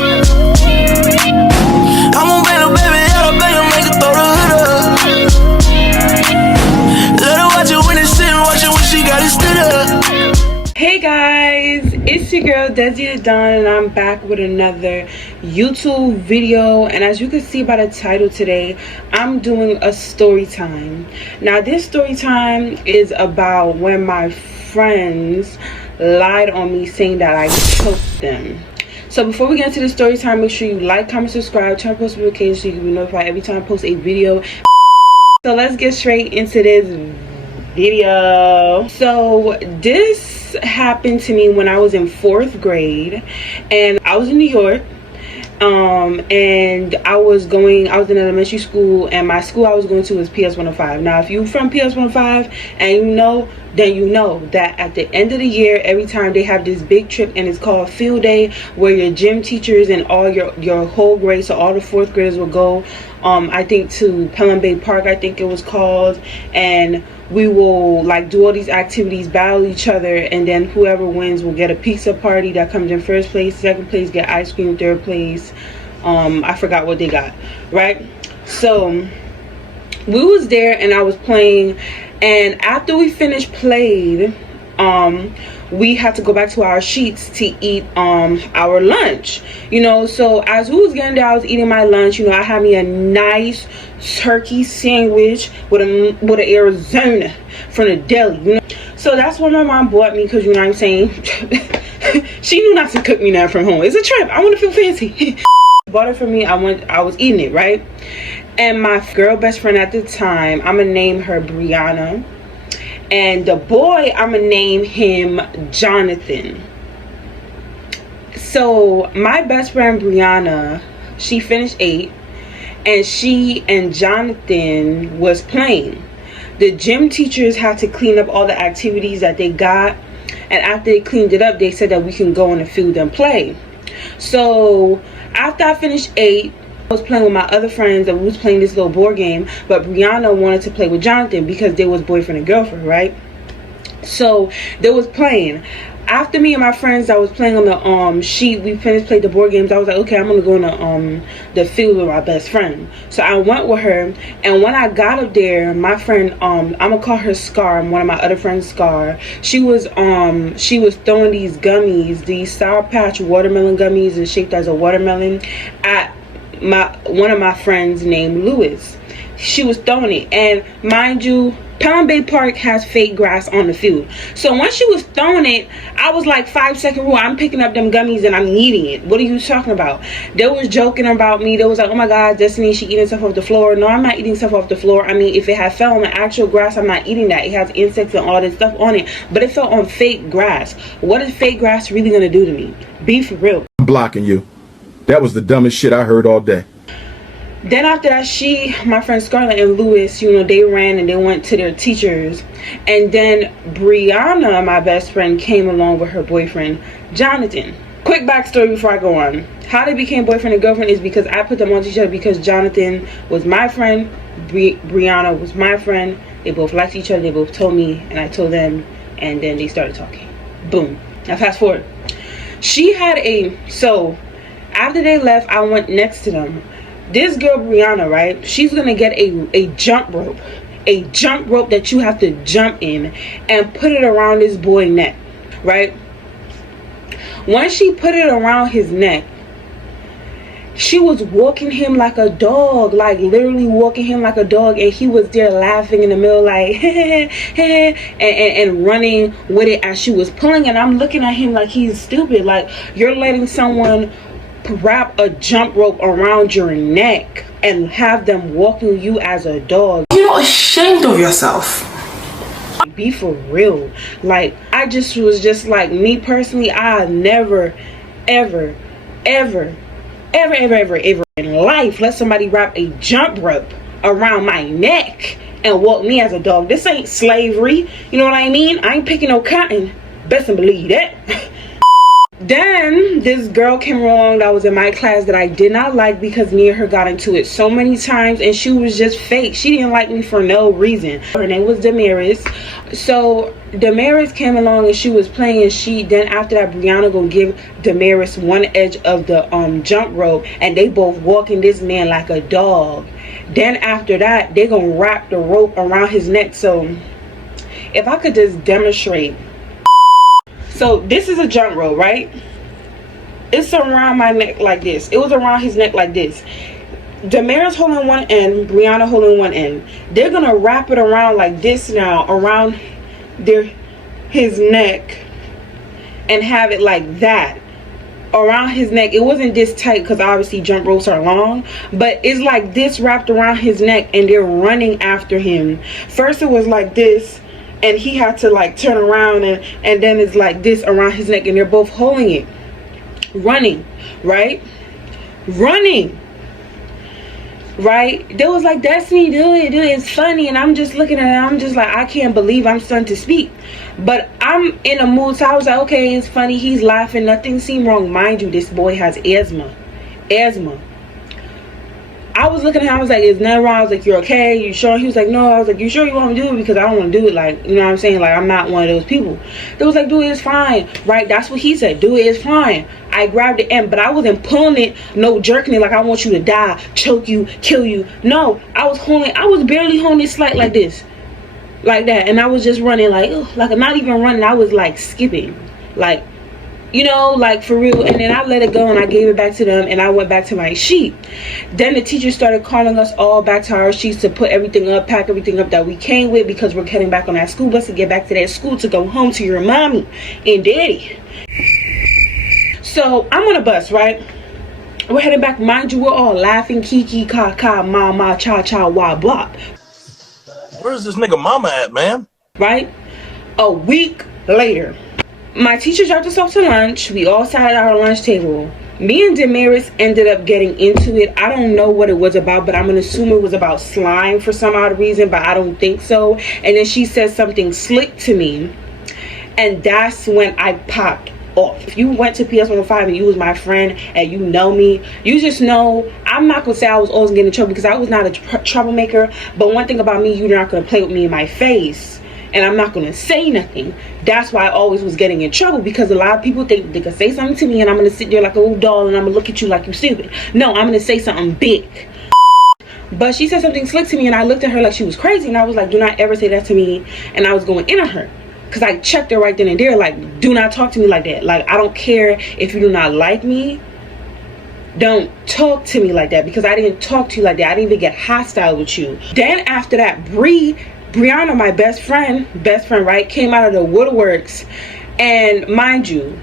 I'm on baby, baby, I bet you make it throw the hood up. Let her watch it when it's sitting, watch it when she got it stood up. Hey guys, it's your girl Desi the Dawn, and I'm back with another YouTube video. And as you can see by the title today, I'm doing a story time. Now this story time is about when my friends lied on me saying that I choked them. So before we get into the story time, make sure you like, comment, subscribe, turn on post notifications so you can be notified every time I post a video. So let's get straight into this video. So this happened to me when I was in 4th grade, and I was in New York, and I was in elementary school, and my school I was going to was PS 105. Now if you're from PS 105 and you know, then you know that at the end of the year, every time they have this big trip, and it's called field day, where your gym teachers and all your whole grade, so all the 4th graders will go, I think to Pelham Bay Park, I think it was called, and we will like do all these activities, battle each other, and then whoever wins will get a pizza party that comes in 1st place, 2nd place get ice cream, 3rd place I forgot what they got, right? So we was there and I was playing, and after we finished playing, we had to go back to our sheets to eat our lunch, you know. So as we was getting there, I was eating my lunch, you know. I had me a nice turkey sandwich with an Arizona from the deli, you know. So that's what my mom bought me, because you know what I'm saying, she knew not to cook me that from home. It's a trip, I want to feel fancy. Bought it for me. I was eating it, right? And my girl best friend at the time, I'm gonna name her Brianna, and the boy, I'm gonna name him Jonathan. So my best friend Brianna, she finished 8, and she and Jonathan was playing. The gym teachers had to clean up all the activities that they got, and after they cleaned it up, they said that we can go on the field and play. So after I finished 8, I was playing with my other friends, and we was playing this little board game, but Brianna wanted to play with Jonathan because they was boyfriend and girlfriend, right? So they was playing. After me and my friends, I was playing on the sheet, we finished playing the board games. I was like, okay, I'm gonna go in the field with my best friend. So I went with her, and when I got up there, my friend, I'm gonna call her Scar, one of my other friends, Scar, she was throwing these gummies, these Sour Patch watermelon gummies, and shaped as a watermelon, at one of my friends named Lewis. She was throwing it, and mind you, Pelham Bay Park has fake grass on the field. So when she was throwing it, I was like, 5-second rule, I'm picking up them gummies and I'm eating it. What are you talking about? They was joking about me. They was like, oh my God, Destiny, she eating stuff off the floor. No, I'm not eating stuff off the floor. I mean, if it had fell on the actual grass, I'm not eating that. It has insects and all this stuff on it, but it fell on fake grass. What is fake grass really gonna do to me? Be for real. I'm blocking you. That was the dumbest shit I heard all day. Then after that, my friend Scarlett and Lewis, you know, they ran and they went to their teachers. And then Brianna, my best friend, came along with her boyfriend, Jonathan. Quick backstory before I go on. How they became boyfriend and girlfriend is because I put them on each other, because Jonathan was my friend, Brianna was my friend. They both liked each other, they both told me, and I told them, and then they started talking. Boom. Now fast forward. So after they left, I went next to them. This girl Brianna, right, she's gonna get a jump rope that you have to jump in and put it around this boy's neck, right? Once she put it around his neck, she was walking him like a dog, like literally walking him like a dog, and he was there laughing in the middle, like and running with it as she was pulling. And I'm looking at him like he's stupid. Like, you're letting someone wrap a jump rope around your neck and have them walking you as a dog. You're not ashamed of yourself. Be for real. Like, I just was just like, me personally, I never ever in life let somebody wrap a jump rope around my neck and walk me as a dog. This ain't slavery, you know what I mean? I ain't picking no cotton, best believe that. Then this girl came along that was in my class that I did not like because me and her got into it so many times, and she was just fake. She didn't like me for no reason. Her name was Damaris. So Damaris came along and she was playing, and then after that Brianna gonna give Damaris one edge of the jump rope, and they both walking this man like a dog. Then after that they gonna wrap the rope around his neck. So if I could just demonstrate. So this is a jump rope, right? It's around my neck like this. It was around his neck like this. Damaris holding one end, Brianna holding one end. They're gonna wrap it around like this now, around his neck, and have it like that around his neck. It wasn't this tight because obviously jump ropes are long, but it's like this wrapped around his neck, and they're running after him. First it was like this, and he had to like turn around, and then it's like this around his neck, and they're both holding it, running, right? They was like, Destiny, do it, it's funny. And I'm just looking at it, I'm just like, I can't believe I'm starting to speak. But I'm in a mood, so I was like, okay, it's funny, he's laughing, nothing seemed wrong. Mind you, this boy has asthma. I was looking at him, I was like, is nothing wrong? I was like, you're okay? You sure? He was like, no. I was like, you sure you want to do it? Because I don't want to do it. Like, you know what I'm saying? Like, I'm not one of those people. They was like, do it, it's fine. Right? That's what he said. Do it, it's fine. I grabbed the end, but I wasn't pulling it, no jerking it like I want you to die, choke you, kill you. No, I was barely holding it slight like this. Like that. And I was just running like, ugh, like I'm not even running. I was like skipping. Like, you know, like for real. And then I let it go and I gave it back to them, and I went back to my sheet. Then the teacher started calling us all back to our sheets to put everything up, pack everything up that we came with, because we're heading back on that school bus to get back to that school to go home to your mommy and daddy. So I'm on a bus, right? We're heading back. Mind you, we're all laughing, kiki, ka, mama, cha, wah, blah. Where's this nigga mama at, man? Right? A week later, my teacher dropped us off to lunch. We all sat at our lunch table. Me and Damaris ended up getting into it. I don't know what it was about, but I'm gonna assume it was about slime for some odd reason, but I don't think so. And then she said something slick to me, and that's when I popped off. If you went to PS105 and you was my friend and you know me, you just know I'm not gonna say I was always getting in trouble, because I was not a troublemaker. But one thing about me, you're not gonna play with me in my face, and I'm not gonna say nothing. That's why I always was getting in trouble, because a lot of people think they could say something to me and I'm gonna sit there like a little doll and I'm gonna look at you like you stupid. No, I'm gonna say something big. But she said something slick to me, and I looked at her like she was crazy, and I was like, do not ever say that to me. And I was going in on her, because I checked her right then and there, like, do not talk to me like that. Like, I don't care if you do not like me, don't talk to me like that, because I didn't talk to you like that. I didn't even get hostile with you. Then after that, Brianna, my best friend, right, came out of the woodworks. And mind you,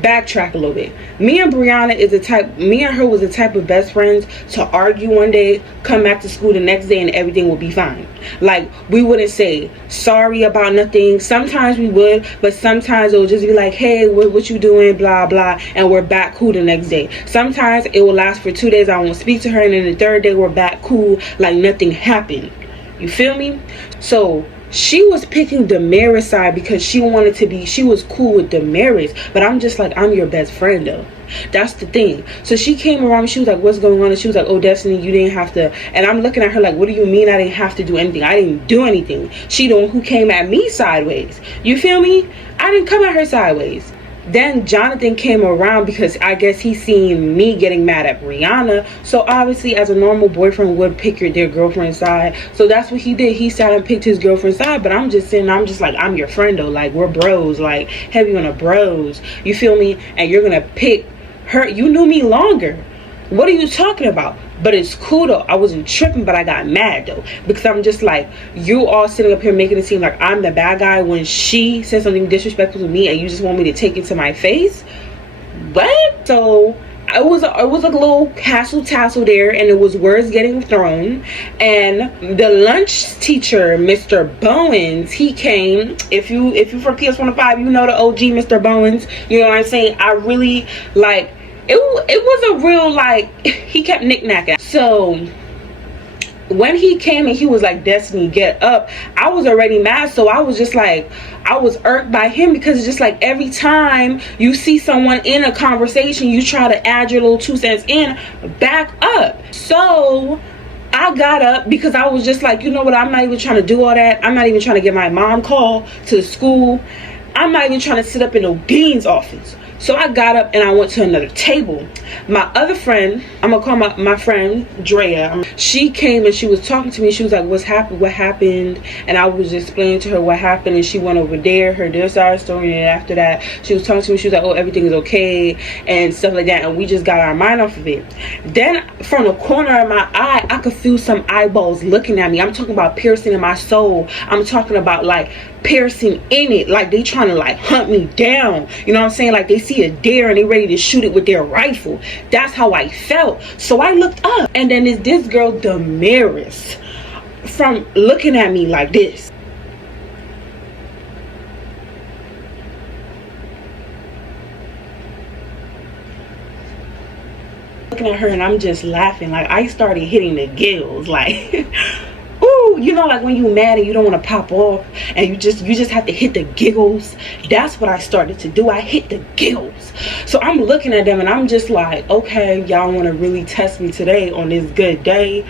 backtrack a little bit. Me and her was the type of best friends to argue one day, come back to school the next day, and everything would be fine. Like, we wouldn't say sorry about nothing. Sometimes we would, but sometimes it would just be like, hey, what you doing, blah blah, and we're back cool the next day. Sometimes it will last for 2 days, I won't speak to her, and then the third day we're back cool like nothing happened. You feel me? So she was picking Damaris' side because she was cool with Damaris. But I'm just like, I'm your best friend though. That's the thing. So she came around and she was like, what's going on? And she was like, oh, Destiny, you didn't have to. And I'm looking at her like, what do you mean I didn't have to do anything? I didn't do anything. She the one who came at me sideways. You feel me? I didn't come at her sideways. Then Jonathan came around because I guess he seen me getting mad at Brianna. So obviously, as a normal boyfriend would pick their girlfriend's side. So that's what he did. He sat and picked his girlfriend's side. But I'm just like, I'm your friend though. Like, we're bros. Like, heavy on the bros. You feel me? And you're gonna pick her. You knew me longer. What are you talking about? But it's cool though. I wasn't tripping, but I got mad though, because I'm just like, you all sitting up here making it seem like I'm the bad guy when she said something disrespectful to me, and you just want me to take it to my face. What? So it was a little hassle tassel there, and it was words getting thrown. And the lunch teacher, Mr. Bowens, he came. If you from PS105, you know the OG Mr. Bowens. You know what I'm saying? I really it was a real, like, he kept knick-knacking. So when he came and he was like, Destiny, get up, I was already mad. So I was just like, I was irked by him, because it's just like every time you see someone in a conversation, you try to add your little 2 cents in. Back up. So I got up because I was just like, you know what, I'm not even trying to do all that. I'm not even trying to get my mom call to the school. I'm not even trying to sit up in the dean's office. So I got up and I went to another table. My other friend, I'm gonna call my friend Drea, she came and she was talking to me. She was like, what happened? And I was explaining to her what happened, and she went over there, heard their side of the story, and after that she was talking to me. She was like, oh, everything is okay and stuff like that, and we just got our mind off of it. Then from the corner of my eye, I could feel some eyeballs looking at me. I'm talking about piercing in my soul. I'm talking about like piercing in it, like they trying to like hunt me down, you know what I'm saying? Like they see a deer and they ready to shoot it with their rifle. That's how I felt. So I looked up, and then this girl Damaris, from looking at me like this, looking at her, and I'm just laughing. Like I started hitting the giggles, like ooh, you know, like when you mad and you don't want to pop off, and you just have to hit the giggles. That's what I started to do. I hit the giggles. So I'm looking at them and I'm just like, okay, y'all want to really test me today on this good day.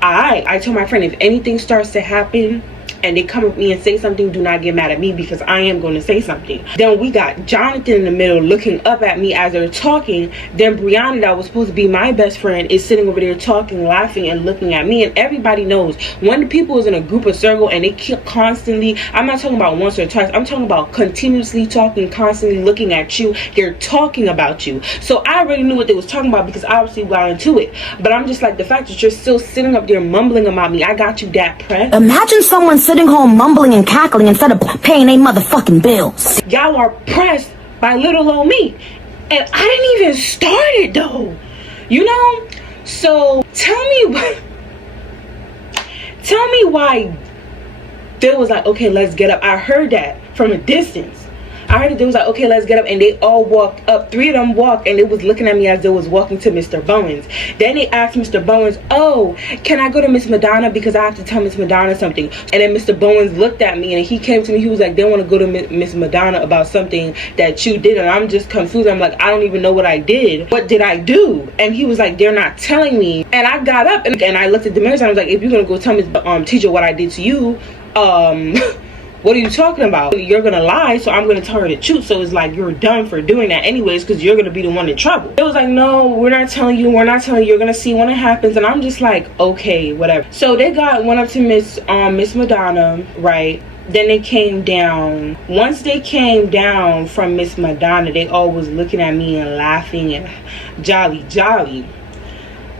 I told my friend, if anything starts to happen and they come at me and say something, do not get mad at me, because I am going to say something. Then we got Jonathan in the middle looking up at me as they're talking. Then Brianna, that was supposed to be my best friend, is sitting over there talking, laughing, and looking at me. And everybody knows when the people is in a group of circle and they keep constantly, I'm not talking about once or twice, I'm talking about continuously talking, constantly looking at you, they're talking about you. So I already knew what they was talking about, because I obviously got into it. But I'm just like, the fact that you're still sitting up there mumbling about me, I got you that pressed. Imagine someone sitting home mumbling and cackling instead of paying their motherfucking bills. Y'all are pressed by little old me, and I didn't even start it though, you know? So tell me why they was like, okay, let's get up. I heard that from a distance. I heard that they was like, okay, let's get up, and they all walked up. 3 of them walked, and they was looking at me as they was walking to Mr. Bowens. Then they asked Mr. Bowens, oh, can I go to Miss Madonna, because I have to tell Miss Madonna something. And then Mr. Bowens looked at me, and he came to me, he was like, they want to go to Miss Madonna about something that you did. And I'm just confused. I'm like, I don't even know what I did. What did I do? And he was like, they're not telling me. And I got up and I looked at the mirror, and I was like, if you're gonna go tell Miss teacher what I did to you, what are you talking about? You're gonna lie, so I'm gonna tell her the truth. So it's like, you're done for doing that anyways, because you're gonna be the one in trouble. It was like, no, we're not telling you, you're gonna see when it happens. And I'm just like, okay, whatever. So they went up to Miss Madonna, right? Then they came down. Once they came down from Miss Madonna, they all was looking at me and laughing and jolly.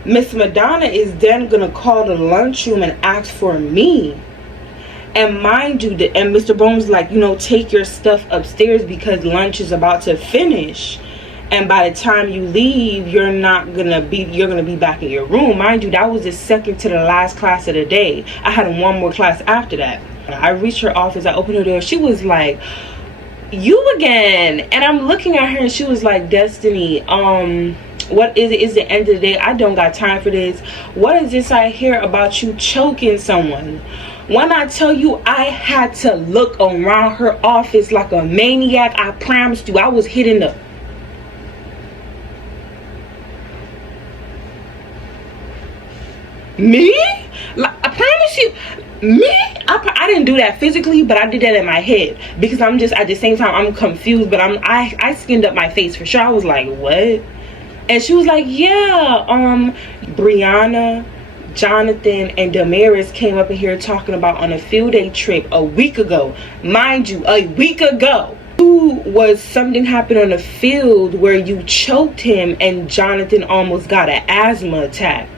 Miss Madonna is then gonna call the lunchroom and ask for me. And mind you, and Mr. Bones like, you know, take your stuff upstairs because lunch is about to finish. And by the time you leave, you're gonna be back in your room. Mind you, that was the second to the last class of the day. I had one more class after that. I reached her office, I opened her door. She was like, you again? And I'm looking at her, and she was like, Destiny, what is it? It's the end of the day. I don't got time for this. What is this I hear about you choking someone? When I tell you, I had to look around her office like a maniac. I promised you, I was hitting the... Me? Like, I promise you, me? I didn't do that physically, but I did that in my head, because I'm just, at the same time, I'm confused, but I skinned up my face for sure. I was like, what? And she was like, yeah, Brianna, Jonathan, and Damaris came up in here talking about on a field day trip a week ago. Mind you, a week ago. Was something happened on the field where you choked him and Jonathan almost got an asthma attack.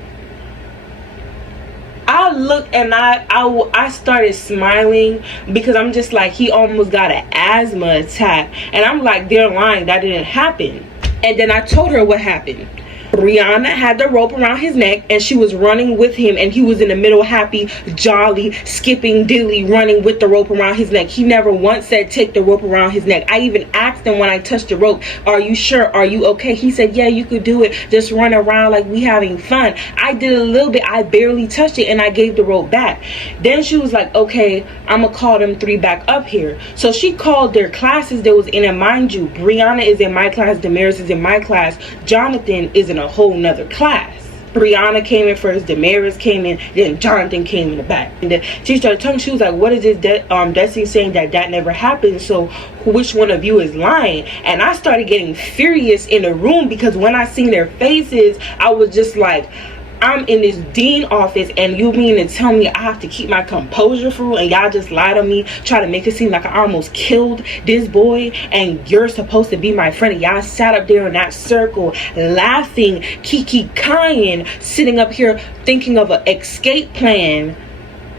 I looked and I started smiling, because I'm just like, he almost got an asthma attack. And I'm like, they're lying, that didn't happen. And then I told her what happened. Brianna had the rope around his neck and she was running with him, and he was in the middle, happy, jolly, skipping, dilly, running with the rope around his neck. He never once said take the rope around his neck. I even asked him when I touched the rope, are you sure? Are you okay? He said, yeah, you could do it. Just run around like we having fun. I did a little bit. I barely touched it and I gave the rope back. Then she was like, okay, I'm gonna call them 3 back up here. So she called their classes that was in it. Mind you, Brianna is in my class, Damaris is in my class, Jonathan is in a whole nother class. Brianna came in first, Damaris came in, then Jonathan came in the back. And then she started talking. She was like, what is this Destiny saying that never happened, so which one of you is lying? And I started getting furious in the room, because when I seen their faces, I was just like, I'm in this dean office and you mean to tell me I have to keep my composure for real, and y'all just lied on me, try to make it seem like I almost killed this boy, and you're supposed to be my friend, and y'all sat up there in that circle laughing, kiki crying, sitting up here thinking of an escape plan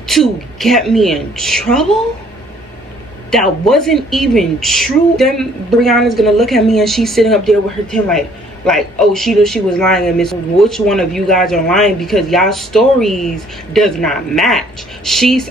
to get me in trouble? That wasn't even true. Then Brianna's gonna look at me and she's sitting up there with her thing like, oh, she knew she was lying, and miss, which one of you guys are lying, because y'all stories does not match.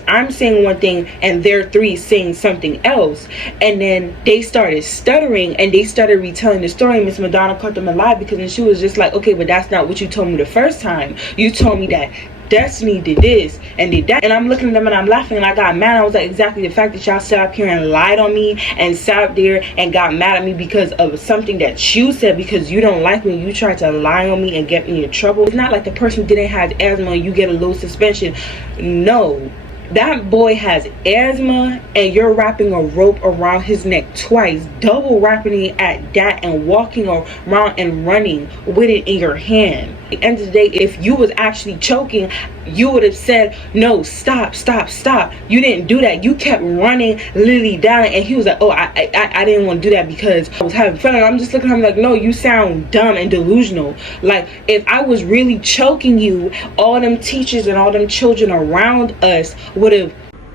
I'm saying one thing and they're 3 saying something else, and then they started stuttering and they started retelling the story. Miss Madonna caught them alive, because then she was just like, okay, but that's not what you told me the first time. You told me that Destiny did this and did that. And I'm looking at them and I'm laughing, and I got mad. I was like, exactly the fact that y'all sat up here and lied on me and sat up there and got mad at me because of something that you said, because you don't like me, you tried to lie on me and get me in trouble. It's not like the person didn't have asthma and you get a little suspension. No, that boy has asthma and you're wrapping a rope around his neck twice, double wrapping it at that, and walking around and running with it in your hand. At the end of the day, if you was actually choking, you would have said, no, stop. You didn't do that. You kept running Lily down, and he was like, oh, I didn't want to do that because I was having fun. And I'm just looking at him like, no, you sound dumb and delusional. Like, if I was really choking you, all them teachers and all them children around us would have,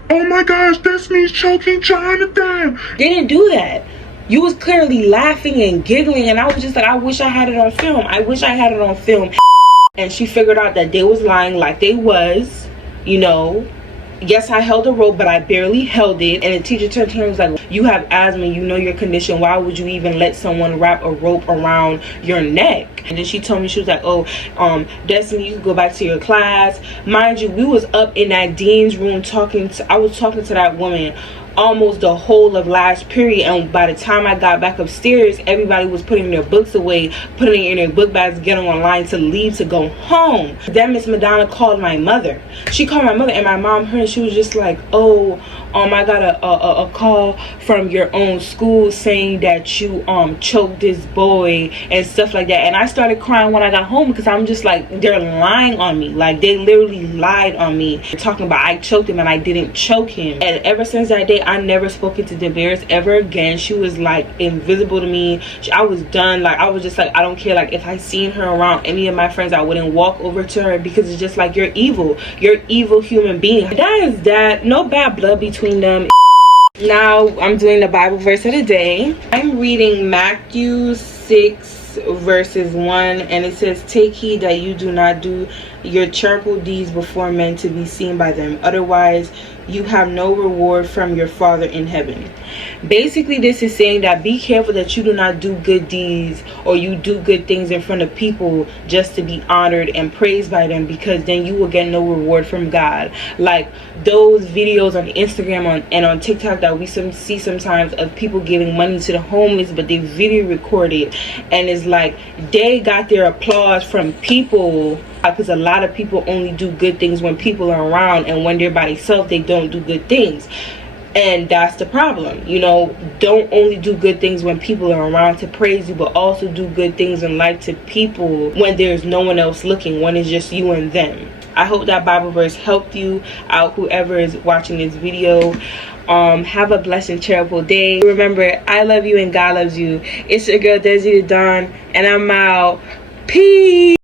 Oh my gosh, Destiny's choking Jonathan. they didn't do that. You was clearly laughing and giggling, and I was just like, I wish I had it on film. I wish I had it on film. And she figured out that they was lying like they was, you know. Yes, I held a rope, but I barely held it. And the teacher turned to her and was like, you have asthma, you know your condition. Why would you even let someone wrap a rope around your neck? And then she told me, she was like, oh, Destiny, you can go back to your class. Mind you, we was up in that dean's room I was talking to that woman almost the whole of last period, and by the time I got back upstairs, everybody was putting their books away, putting it in their book bags, getting online to leave to go home. Then Miss Madonna called my mother. She called my mother, and my mom heard, and she was just like, oh, I got a call from your own school saying that you choked this boy and stuff like that. And I started crying when I got home, because I'm just like, they're lying on me. Like, they literally lied on me, talking about I choked him and I didn't choke him. And ever since that day, I never spoken to Damaris ever again. She was like invisible to me. I was done. Like, I was just like, I don't care. Like, if I seen her around any of my friends, I wouldn't walk over to her, because it's just like, you're evil. You're evil human being. That is that. No bad blood between them. Now I'm doing the Bible verse of the day. I'm reading Matthew 6 verses 1, and it says, take heed that you do not do your charitable deeds before men to be seen by them, otherwise you have no reward from your Father in heaven. Basically, this is saying that be careful that you do not do good deeds or you do good things in front of people just to be honored and praised by them, because then you will get no reward from God. Like those videos on Instagram and on TikTok that we see sometimes of people giving money to the homeless, but they video record it, and it's like they got their applause from people, because a lot of people only do good things when people are around, and when they're by themselves they don't do good things. And that's the problem, you know. Don't only do good things when people are around to praise you, but also do good things in life to people when there's no one else looking, when it's just you and them. I hope that Bible verse helped you out, whoever is watching this video. Have a blessed and charitable day. Remember, I love you and God loves you. It's your girl Desi the Dawn, and I'm out. Peace.